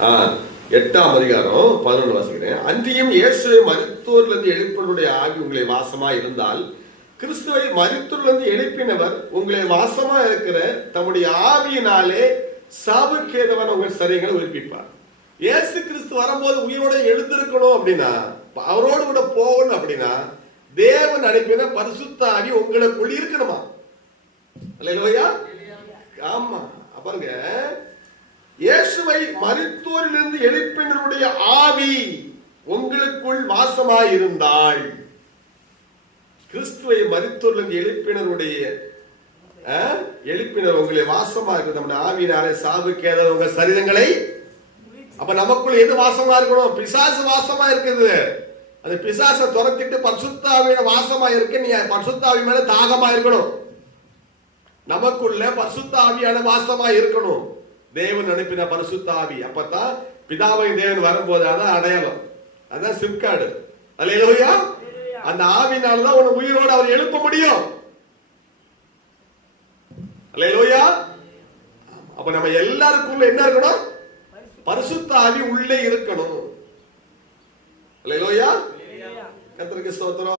8ஆம் அதிகாரம் 11 வாசிக்கிறேன். அன்றியும் இயேசு மரித்தோரிலிருந்து எழுப்பினருடைய ஆவி உங்களை வாசமா இருந்தால் கிறிஸ்துவை மரித்தோரிலிருந்து எழுப்பினவர் உங்களை வாசமா இருக்கிற தம்முடைய ஆவியினாலே சாவுக்கேதவன் உங்கள் சரீரங்களை உயிர்ப்பிப்பார். இயேசு கிறிஸ்து வரும்போது உயிரோட எழுந்திருக்கணும் அப்படின்னா, அவரோடு கூட போகணும் அப்படின்னா, தேவன் அனுப்பின பரிசுத்த ஆவி உங்களுக்குள் இருக்கணுமா? அல்லேலூயா. ஆமா, பாருங்க, இயேசுவை மரித்தோரிலிருந்து எழுப்பினருடைய ஆவி உங்களுக்குள் வாசமாயிருந்தாள். கிறிஸ்துவை மரித்தோரிலிருந்து எழுப்பினர் உங்களை வாசமா இருக்கு. நம்முடைய ஆவியினாலே சாவுக்கேத உங்க சரீரங்களை. அப்ப நமக்குள்ள எது வாசமா இருக்கணும்? பிசாசு வாசமா இருக்குது. அந்த பிசாசை துரத்திட்டு பரிசுத்த ஆவியோட வாசமா இருக்கு. நீ பரிசுத்த ஆவி மேல தாகமா இருக்கணும். நமக்குள்ள பரிசுத்த ஆவியான வாசமா இருக்கணும். தேவன் அனுப்பின பரிசுத்த ஆவி. அப்பதான் பிதாவையும் தேவன் வரும்போது அதான் அடையாளம், அதான் சிப்கார்டு. அல்லேலூயா. அந்த ஆவினால்தான் உன உயிரோடு அவர் எழுப்ப முடியும். அல்லேலூயா. அப்ப நம்ம எல்லாருக்குள்ள என்ன இருக்கணும்? பரிசுத்த ஆவி உள்ளே இருக்கணும். அல்லேலூயா. கர்த்தருக்கு ஸ்தோத்திரம்.